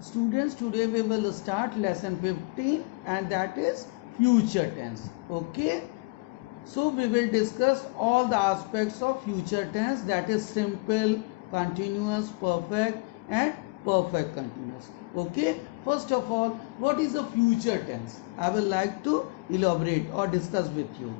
Students, today we will start lesson 15 and that is future tense. Okay. So we will discuss all the aspects of future tense, that is simple, continuous, perfect and perfect continuous. Okay. First of all, what is a future tense? I will like to elaborate or discuss with you.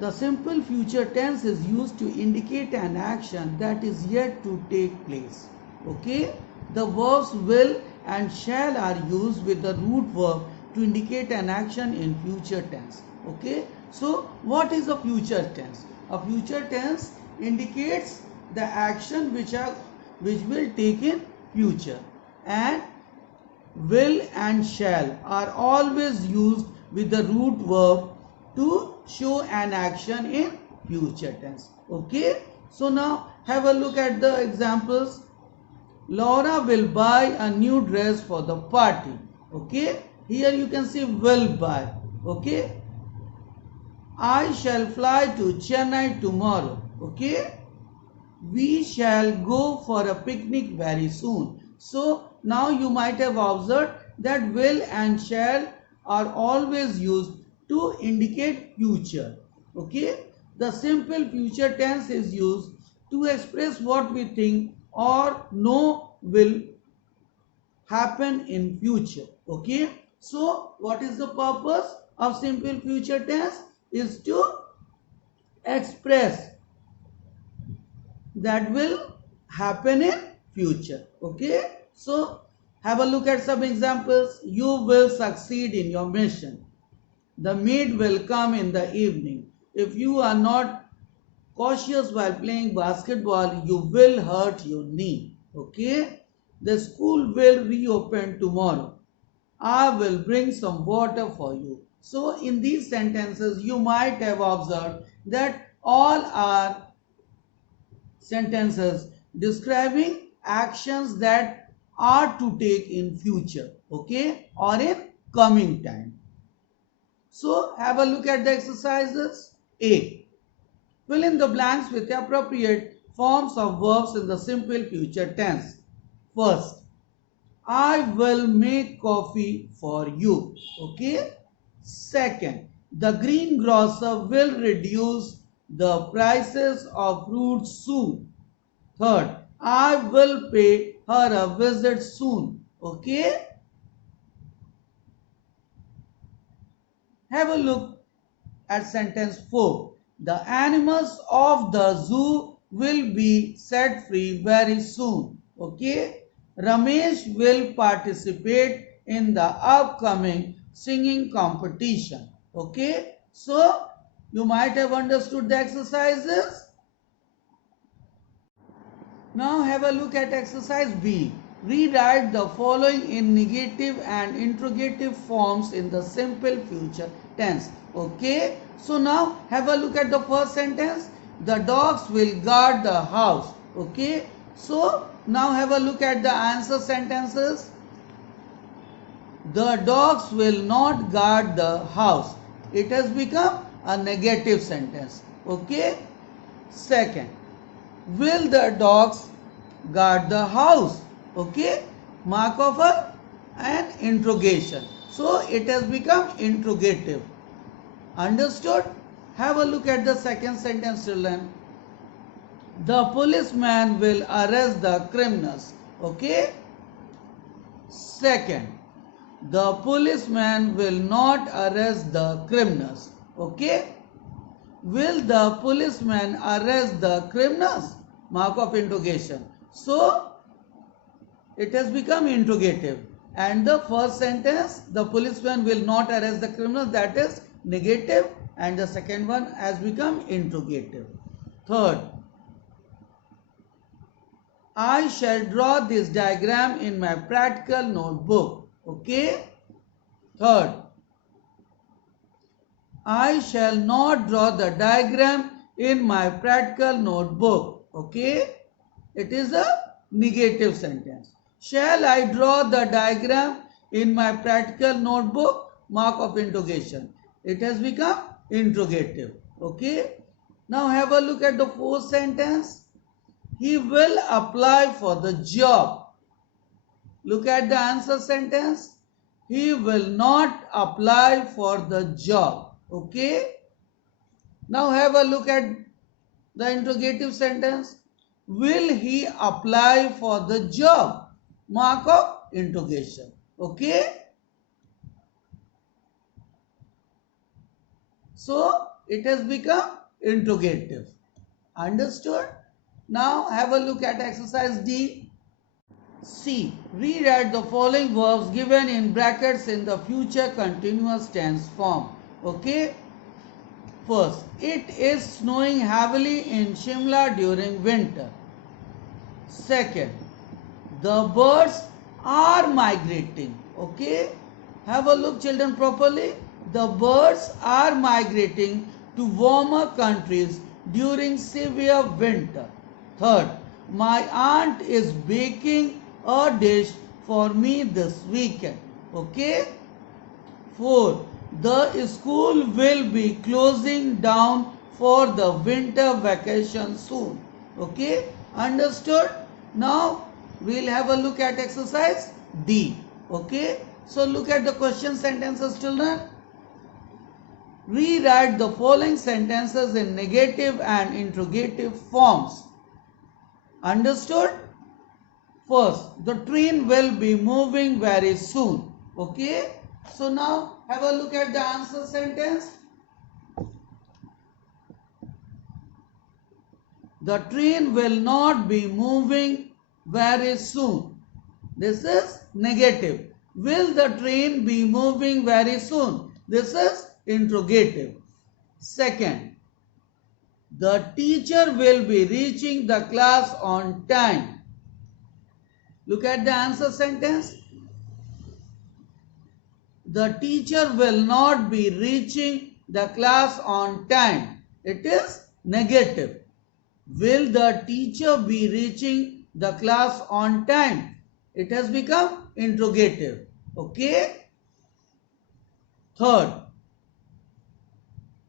The simple future tense is used to indicate an action that is yet to take place. Okay? The verbs will and shall are used with the root verb to indicate an action in future tense. Okay? So, what is a future tense? A future tense indicates the action which will take in future, and will and shall are always used with the root verb to show an action in future tense. Okay. So now have a look at the examples. Laura will buy a new dress for the party. Okay. Here you can see will buy. Okay. I shall fly to Chennai tomorrow. Okay. We shall go for a picnic very soon. So now you might have observed that will and shall are always used to indicate future. Okay. The simple future tense is used to express what we think or know will happen in future. Okay. So what is the purpose of simple future tense? Is to express that will happen in future. Okay. So have a look at some examples. You will succeed in your mission. The maid will come in the evening. If you are not cautious while playing basketball, you will hurt your knee. Okay. The school will reopen tomorrow. I will bring some water for you. So in these sentences you might have observed that all are sentences describing actions that are to take in future, okay, or in coming time. So have a look at the exercises. A. Fill in the blanks with the appropriate forms of verbs in the simple future tense. First, I will make coffee for you. Okay. Second, the greengrocer will reduce the prices of fruits soon. Third, I will pay her a visit soon. Okay. Have a look at sentence 4. The animals of the zoo will be set free very soon. Okay. Ramesh will participate in the upcoming singing competition. Okay. So, you might have understood the exercises. Now have a look at exercise B. Rewrite the following in negative and interrogative forms in the simple future tense. Okay. So now have a look at the first sentence. The dogs will guard the house. Okay. So now have a look at the answer sentences. The dogs will not guard the house. It has become a negative sentence. Okay. Second, will the dogs guard the house? Okay. Mark of an interrogation. So it has become interrogative. Understood? Have a look at the second sentence, children. The policeman will arrest the criminals. Okay. Second, the policeman will not arrest the criminals. Okay. Will the policeman arrest the criminals? Mark of interrogation. So, it has become interrogative. And the first sentence, the policeman will not arrest the criminals, that is negative. And the second one has become interrogative. Third, I shall draw this diagram in my practical notebook. Okay. Third, I shall not draw the diagram in my practical notebook. Okay. It is a negative sentence. Shall I draw the diagram in my practical notebook? Mark of interrogation. It has become interrogative. Okay. Now have a look at the fourth sentence. he will apply for the job. Look at the answer sentence. He will not apply for the job. Okay. Now have a look at the interrogative sentence. Will he apply for the job? Mark of interrogation. Okay. So it has become interrogative. Understood? Now have a look at exercise D. C. Rewrite the following verbs given in brackets in the future continuous tense form. Okay. First, it is snowing heavily in Shimla during winter. Second, the birds are migrating. Okay. Have a look, children, properly. The birds are migrating to warmer countries during severe winter. Third, my aunt is baking a dish for me this weekend. Okay. Fourth, the school will be closing down for the winter vacation soon. Okay. Understood? Now we'll have a look at exercise D. Okay. So look at the question sentences, children. Rewrite the following sentences in negative and interrogative forms. Understood? First, the train will be moving very soon. Okay. So now have a look at the answer sentence. The train will not be moving very soon. This is negative. Will the train be moving very soon? This is interrogative. Second, the teacher will be reaching the class on time. Look at the answer sentence. The teacher will not be reaching the class on time. It is negative. Will the teacher be reaching the class on time? It has become interrogative. Okay. Third,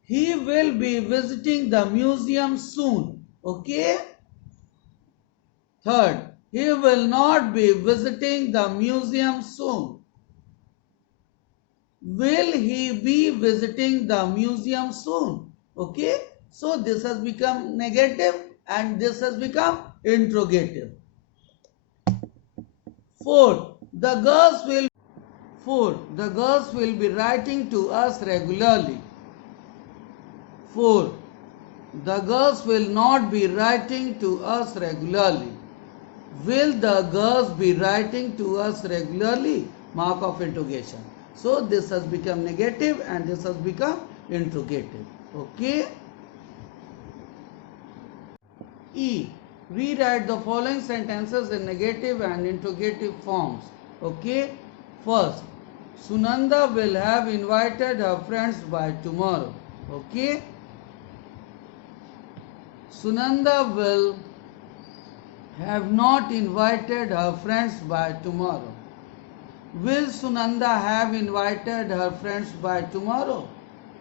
he will be visiting the museum soon. Okay. Third, he will not be visiting the museum soon. Will he be visiting the museum soon? Okay. So this has become negative and this has become interrogative. Fourth, the girls will be writing to us regularly. Fourth, the girls will not be writing to us regularly. Will the girls be writing to us regularly? Mark of interrogation. So this has become negative and this has become interrogative. Okay. E. Rewrite the following sentences in negative and interrogative forms. Okay. First, Sunanda will have invited her friends by tomorrow. Okay. Sunanda will have not invited her friends by tomorrow. Will Sunanda have invited her friends by tomorrow?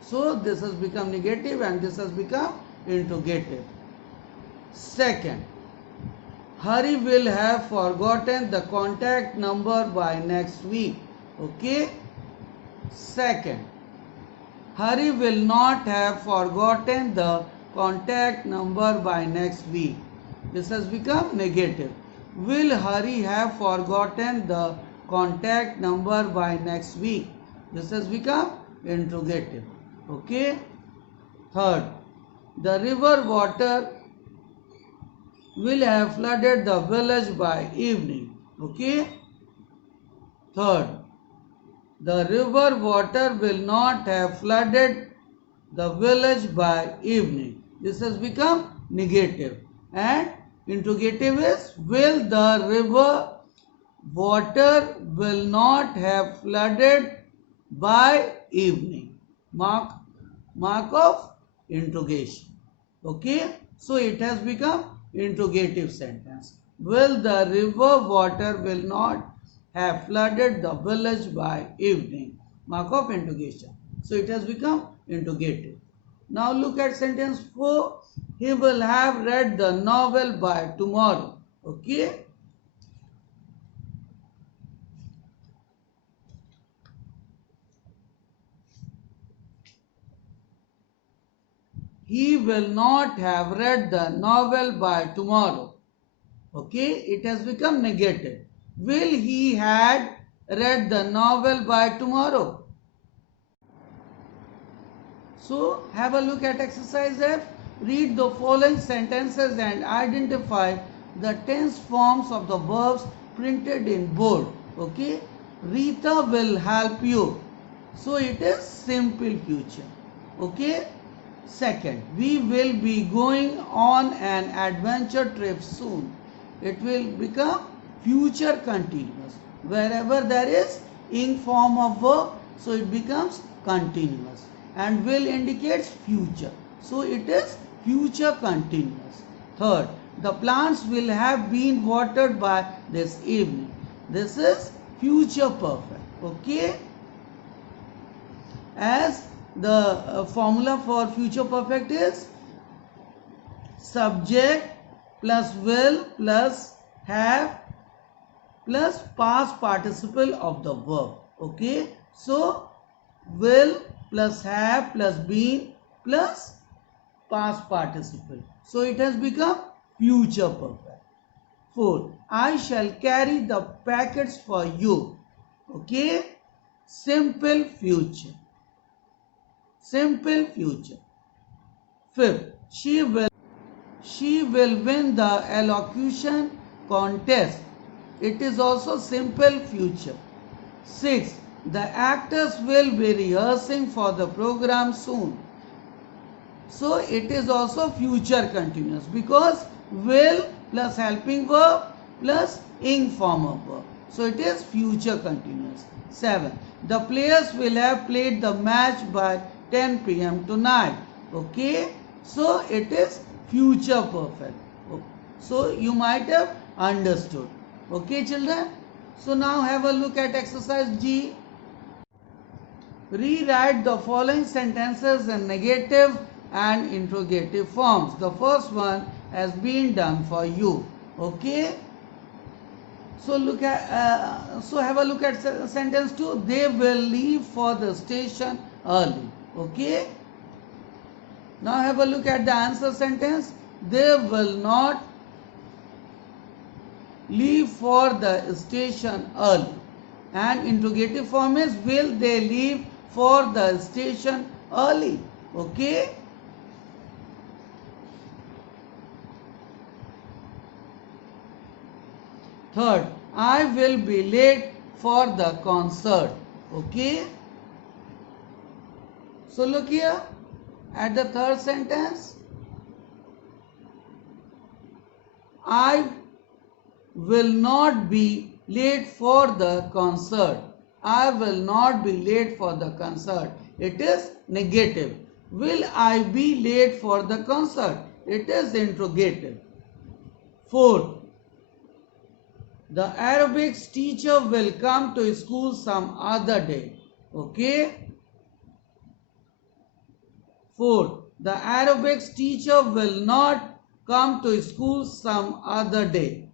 So this has become negative and this has become interrogative. Second, Hari will have forgotten the contact number by next week. Okay. Second, Hari will not have forgotten the contact number by next week. This has become negative. Will Hari have forgotten the contact number by next week? This has become interrogative. Okay. Third, the river water will have flooded the village by evening. Okay. Third, the river water will not have flooded the village by evening. This has become negative. And interrogative is, will the river water will not have flooded by evening? Mark of interrogation. Okay. So it has become interrogative sentence. Will the river water will not have flooded the village by evening? Mark of interrogation. So it has become interrogative. Now look at sentence 4. He will have read the novel by tomorrow. Okay. He will not have read the novel by tomorrow. Okay, it has become negative. Will he had read the novel by tomorrow? So have a look at exercise F. Read the following sentences and identify the tense forms of the verbs printed in bold. Okay, Rita will help you. So it is simple future. Okay. Second, we will be going on an adventure trip soon. It will become future continuous. Wherever there is ing form of verb, so it becomes continuous. And will indicates future. So it is future continuous. Third, the plants will have been watered by this evening. This is future perfect. Okay. As the formula for future perfect is subject plus will plus have plus past participle of the verb. Okay. So will plus have plus been plus past participle. So it has become future perfect. 4. I shall carry the packets for you. Okay. Simple future. Simple future. 5th, she will win the elocution contest. It is also simple future. 6th, the actors will be rehearsing for the program soon. So it is also future continuous because will plus helping verb plus ing form of verb. So it is future continuous. 7. The players will have played the match by 10 p.m. tonight. Okay. So it is future perfect. So you might have understood. Okay, children. So now have a look at exercise G. Rewrite the following sentences in negative and interrogative forms. The first one has been done for you. Okay. So have a look at sentence 2. They will leave for the station early. Okay. Now have a look at the answer sentence. They will not leave for the station early. And interrogative form is will they leave for the station early? Okay. Third, I will be late for the concert. Okay. So look here at the third sentence. I will not be late for the concert. I will not be late for the concert. It is negative. Will I be late for the concert? It is interrogative. Fourth, the aerobics teacher will come to school some other day. Okay. Fourth, the aerobics teacher will not come to school some other day.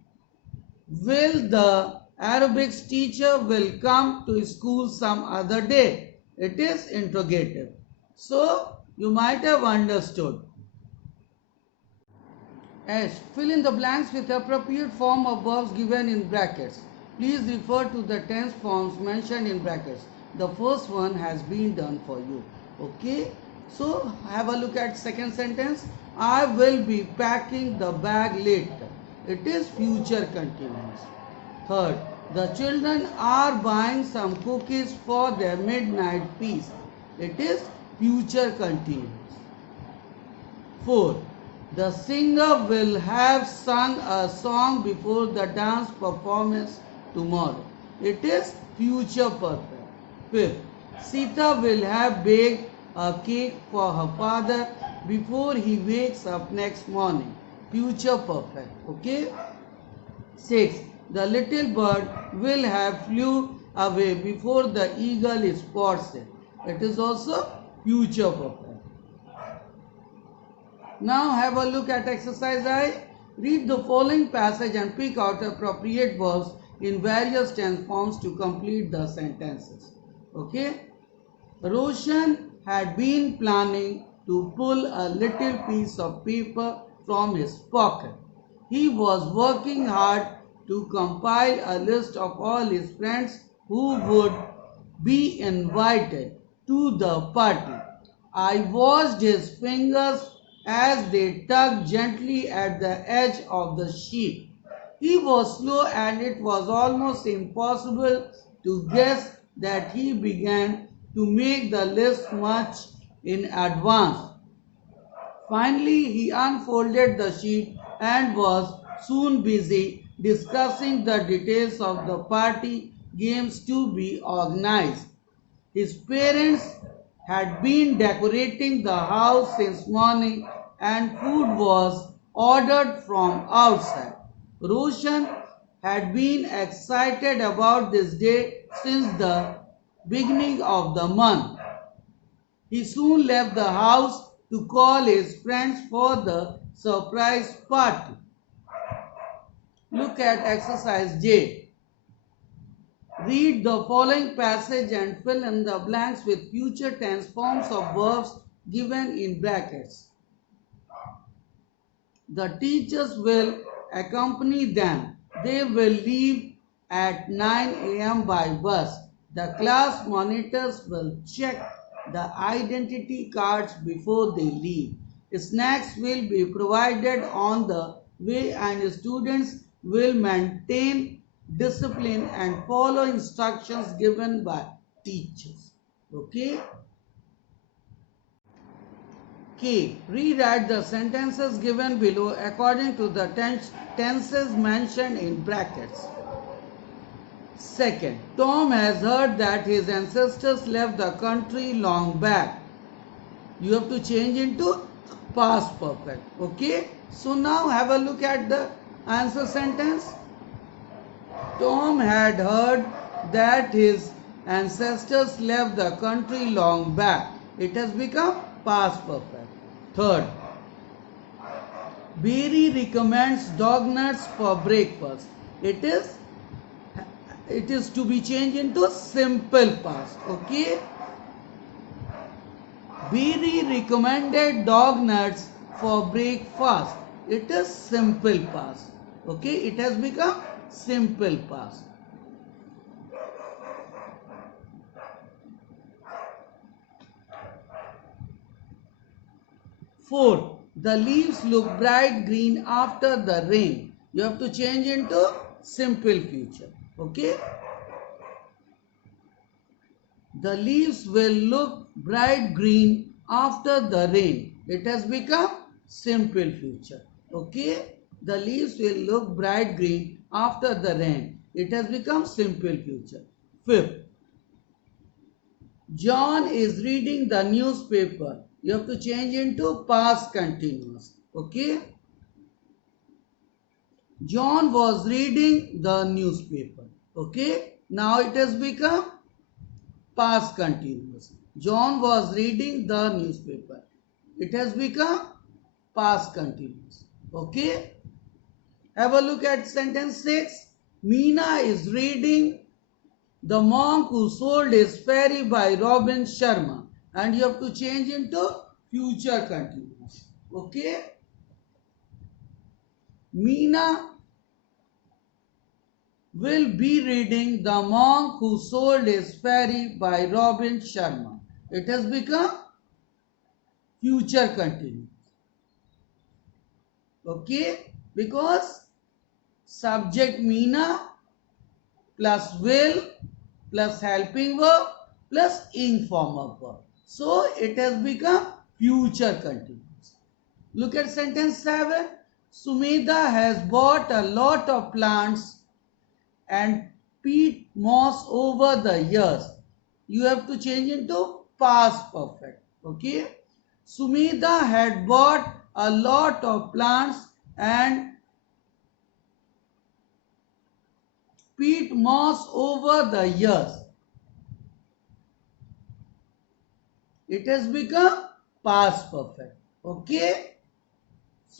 Will the aerobics teacher will come to school some other day? It is interrogative. So you might have understood. S. Fill in the blanks with appropriate form of verbs given in brackets. Please refer to the tense forms mentioned in brackets. The first one has been done for you. Okay. So have a look at second sentence. I will be packing the bag later. It is future continuous. Third, the children are buying some cookies for their midnight feast. It is future continuous. Fourth, the singer will have sung a song before the dance performance tomorrow. It is future perfect. Fifth, Sita will have baked a cake for her father before he wakes up next morning. Future perfect. Okay. 6. The little bird will have flew away before the eagle spots it. It is also future perfect. Now have a look at exercise I. Read the following passage and pick out appropriate verbs in various tense forms to complete the sentences. Okay. Roshan had been planning to pull a little piece of paper from his pocket. He was working hard to compile a list of all his friends who would be invited to the party. I watched his fingers as they tugged gently at the edge of the sheet. He was slow and it was almost impossible to guess that he began to make the list much in advance. Finally, he unfolded the sheet and was soon busy discussing the details of the party games to be organized. His parents had been decorating the house since morning and food was ordered from outside. Roshan had been excited about this day since the beginning of the month. He soon left the house to call his friends for the surprise party. Look at exercise J. Read the following passage and fill in the blanks with future tense forms of verbs given in brackets. The teachers will accompany them. They will leave at 9 a.m. by bus. The class monitors will check the identity cards before they leave. Snacks will be provided on the way and students will maintain discipline and follow instructions given by teachers. Okay? K. Rewrite the sentences given below according to the tenses mentioned in brackets. Second, Tom has heard that his ancestors left the country long back. You have to change into past perfect. Okay? So now have a look at the answer sentence. Tom had heard that his ancestors left the country long back. It has become past perfect. Third, Barry recommends dog nuts for breakfast. It is to be changed into simple past. Okay? Barry recommended dog nuts for breakfast. It is simple past. Okay? It has become simple past. Fourth, the leaves look bright green after the rain. You have to change into simple future. Okay? The leaves will look bright green after the rain. It has become simple future. Okay? The leaves will look bright green after the rain. It has become simple future. Fifth, John is reading the newspaper. You have to change into past continuous. Okay? John was reading the newspaper. Okay? Now it has become past continuous. John was reading the newspaper. It has become past continuous. Okay? Have a look at sentence 6. Meena is reading The Monk Who Sold His Fairy by Robin Sharma. And you have to change into future continuous. Okay? Meena will be reading The Monk Who Sold His Fairy by Robin Sharma. It has become future continuous. Okay? Because subject Meena plus will plus helping verb plus informal verb. So it has become future continuous. Look at sentence 7. Sumedha has bought a lot of plants and peat moss over the years. You have to change into past perfect. Okay? Sumedha had bought a lot of plants and peat moss over the years. It has become past perfect. Okay?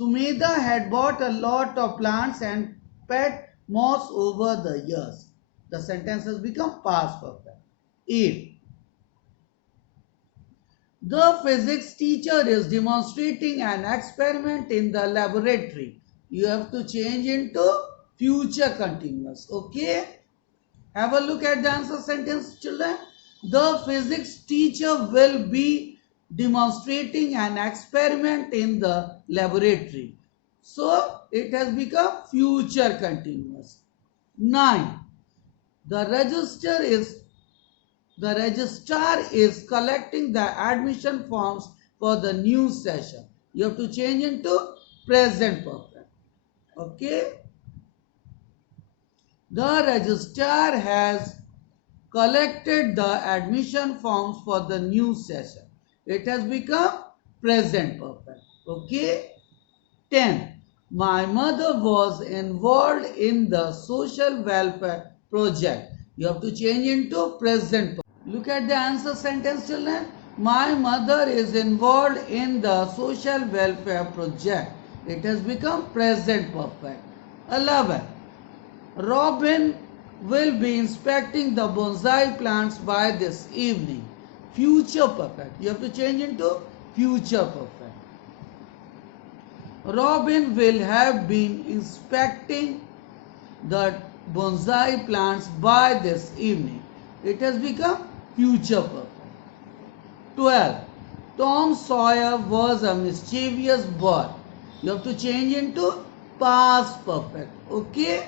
Sumedha had bought a lot of plants and pet moss over the years. The sentence has become past perfect. 8. The physics teacher is demonstrating an experiment in the laboratory. You have to change into future continuous. Okay? Have a look at the answer sentence, children. The physics teacher will be demonstrating an experiment in the laboratory. So, it has become future continuous. 9. The registrar is collecting the admission forms for the new session. You have to change into present perfect. Okay? The registrar has collected the admission forms for the new session. It has become present perfect. Okay? 10. My mother was involved in the social welfare project. You have to change into present perfect. Look at the answer sentence, children. My mother is involved in the social welfare project. It has become present perfect. 11. Robin will be inspecting the bonsai plants by this evening. Future perfect. You have to change into future perfect. Robin will have been inspecting the bonsai plants by this evening. It has become future perfect. 12. Tom Sawyer was a mischievous boy. You have to change into past perfect. Okay?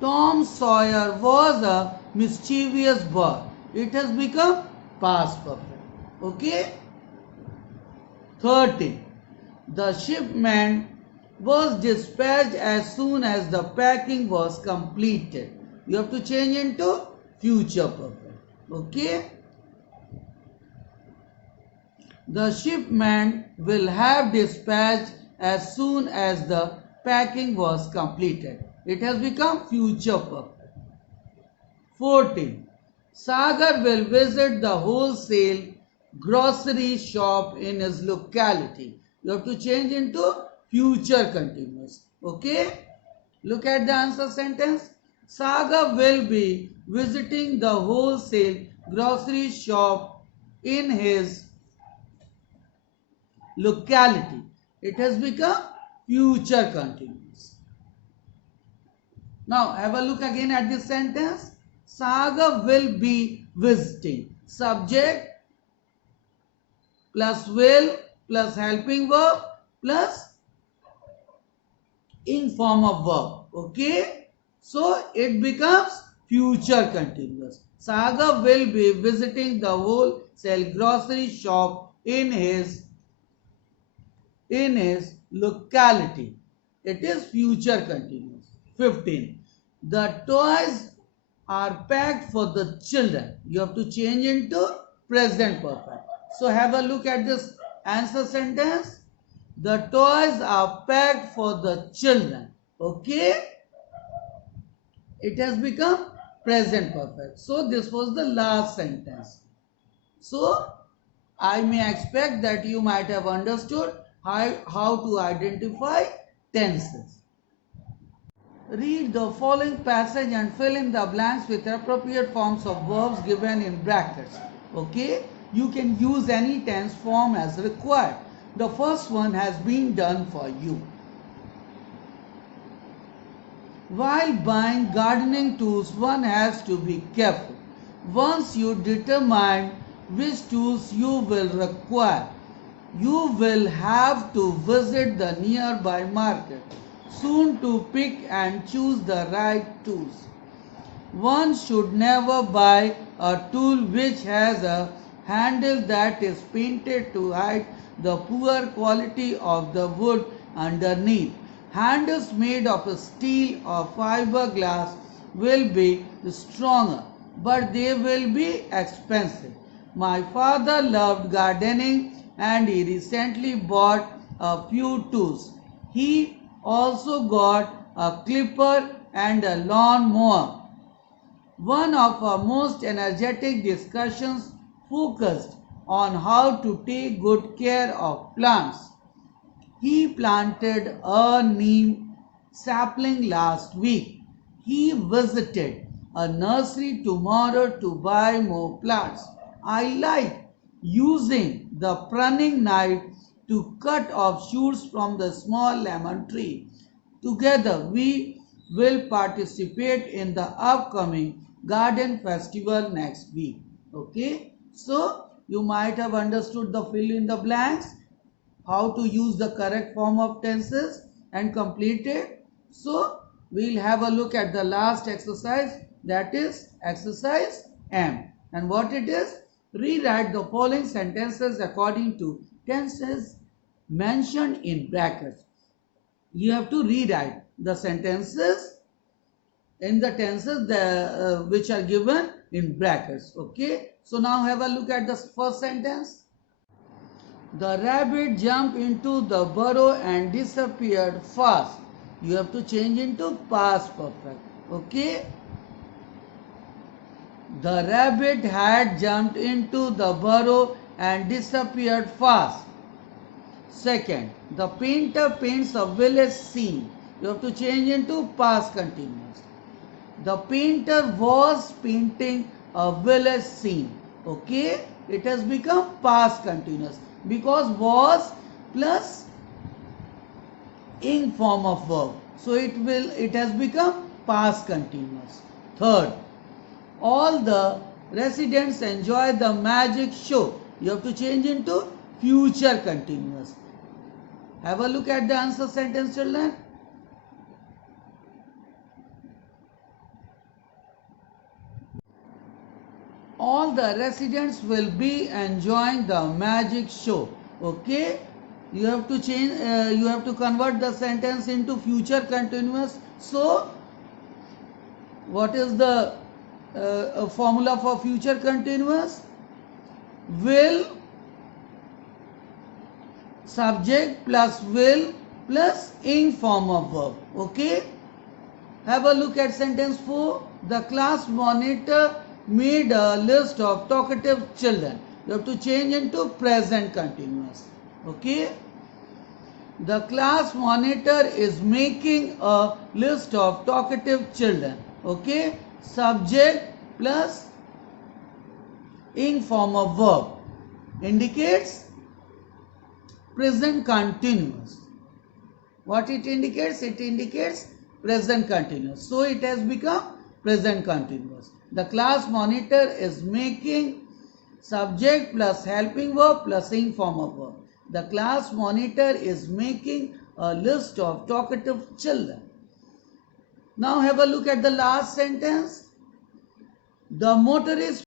Tom Sawyer was a mischievous boy. It has become past perfect. Okay? 13. The shipment was dispatched as soon as the packing was completed. You have to change into future perfect. Okay? The shipment will have dispatched as soon as the packing was completed. It has become future perfect. 14. Sagar will visit the wholesale grocery shop in his locality. You have to change into future continuous. Okay? Look at the answer sentence. Sagar will be visiting the wholesale grocery shop in his locality. It has become future continuous. Now have a look again at this sentence. Sagar will be visiting. Subject plus will plus helping verb plus in form of verb. Okay? So it becomes future continuous. Sagar will be visiting the wholesale grocery shop in his locality. It is future continuous. 15. The toys are packed for the children. You have to change into present perfect. So have a look at this answer sentence. The toys are packed for the children. Okay? It has become present perfect. So this was the last sentence. So I may expect that you might have understood how to identify tenses. Read the following passage and fill in the blanks with appropriate forms of verbs given in brackets. Okay? You can use any tense form as required. The first one has been done for you. While buying gardening tools, one has to be careful. Once you determine which tools you will require, you will have to visit the nearby market soon to pick and choose the right tools. One should never buy a tool which has a handle that is painted to hide the poor quality of the wood underneath. Handles made of steel or fiberglass will be stronger, but they will be expensive. My father loved gardening and he recently bought a few tools. He also got a clipper and a lawn mower. One of our most energetic discussions focused on how to take good care of plants. He planted a neem sapling last week. He visited a nursery tomorrow to buy more plants. I like using the pruning knife to cut off shoots from the small lemon tree. Together we will participate in the upcoming garden festival next week. Okay, so you might have understood the fill in the blanks, how to use the correct form of tenses and complete it. So we'll have a look at the last exercise, that is exercise M. And what it is? Rewrite the following sentences according to tenses mentioned in brackets. You have to rewrite the sentences in the tenses which are given in brackets. Okay. So now have a look at the first sentence. The rabbit jumped into the burrow and disappeared fast. You have to change into past perfect. Okay. The rabbit had jumped into the burrow and disappeared fast. Second, the painter paints a village scene. You have to change into past continuous. The painter was painting a village scene. Okay, it has become past continuous because was plus ing form of verb. So it has become past continuous. Third, all the residents enjoy the magic show. You have to change into future continuous. Have a look at the answer sentence, children. All the residents will be enjoying the magic show. Okay, you have to change, you have to convert the sentence into future continuous. So what is the formula for future continuous? Will subject plus will plus ing form of verb. Okay, have a look at sentence 4. The class monitor made a list of talkative children. You have to change into present continuous. Okay, the class monitor is making a list of talkative children. Okay, subject plus ing form of verb indicates present continuous. What it indicates? It indicates present continuous. So it has become present continuous. The class monitor is making subject plus helping verb plus ing form of verb. The class monitor is making a list of talkative children. Now have a look at the last sentence. The motorist.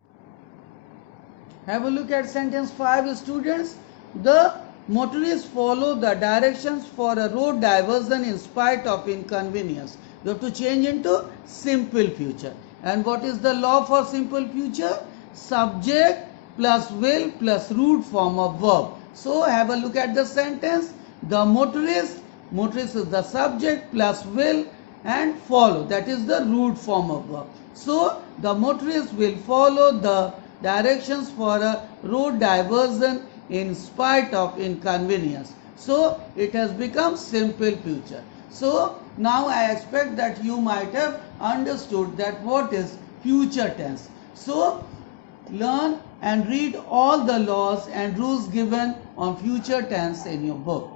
Have a look at sentence 5, students. The motorists follow the directions for a road diversion in spite of inconvenience. You have to change into simple future. And what is the law for simple future? Subject plus will plus root form of verb. So have a look at the sentence. The motorist is the subject plus will and follow. That is the root form of verb. So the motorist will follow the directions for a road diversion in spite of inconvenience. So it has become simple future. So now I expect that you might have understood that what is future tense. So learn and read all the laws and rules given on future tense in your book.